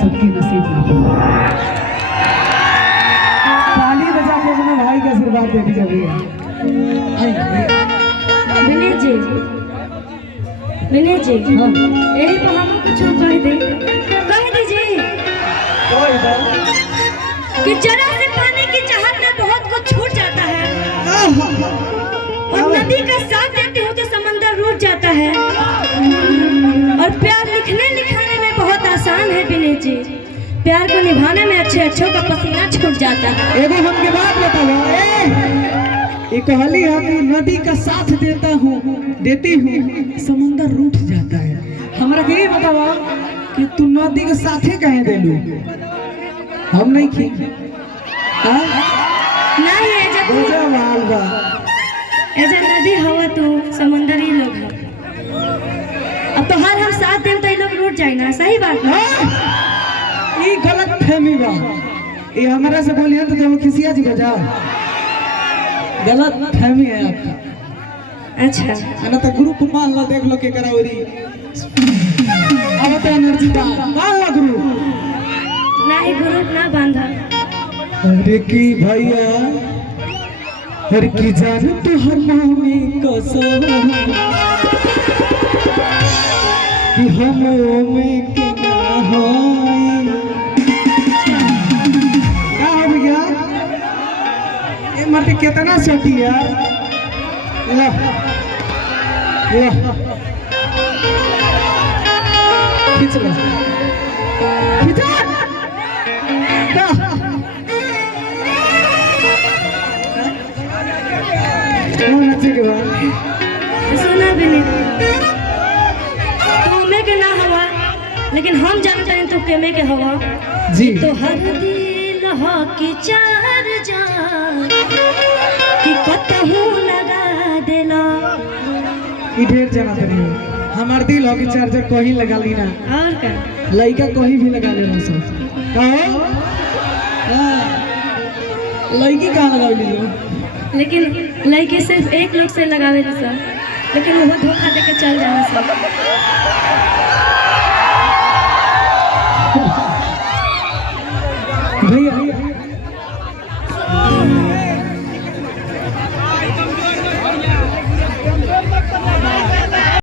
सबकी नसीब ना हो। ताली बजा के अपने भाई का आशीर्वाद दे दीजिए। विनय जी, विनय जी, यही तो हम कुछ कह दीजिए कि जरा से पानी की चाहत में बहुत कुछ छूट जाता है और नदी का साथ देते हो तो समंदर रूठ जाता है और प्यार लिखने लिखाने में बहुत आसान है विनय जी, प्यार को निभाने में अच्छे अच्छों का पसीना छूट जाता है। एगो हम के बात बताओ, ये कहली है कि नदी का साथ देती हूँ समंदर रूठ जाता है। हमरा के ये बताओ कि तू नदी के साथे कहे देलू, हम नहीं की नहीं है जब नदी हवा तो समंदरी लोग है। अब तो हर हम साथ दिन तो ये लोग रूठ जाए ना, सही बात है। ये गलत फहमी बा, ये हमारा से बोलिए तो तुम खिसिया जी को जाओ, गलत फहमी है आपका। अच्छा ना तो ग्रुप मान लो, देख लो के करावरी अब तो एनर्जी बा मान लो ग्रुप नहीं, ग्रुप ना बांधा। अरे की भैया हर की जान तो हर मामी कसम कि हम में के ना होई। क्या हो गया ये मत कितना सोटी यार, ला ला खींच लो खींचा सुना भी नहीं, तू हमें के ना हवा लेकिन हम जानते हैं तू केमे के हवा जी। तो हर दिल हो की चार जा कि कतहू लगा देला। ई ढेर जना तो नहीं, हमार दिल हो कि चार्जर कहीं लगा ली ना, और क्या लड़का कहीं भी लगा लेना सब कहो। लड़की कहाँ लगा ली लो, लेकिन लड़के सिर्फ एक लोग से लगावे सर, लेकिन वो धोखा देके चल जाना सर।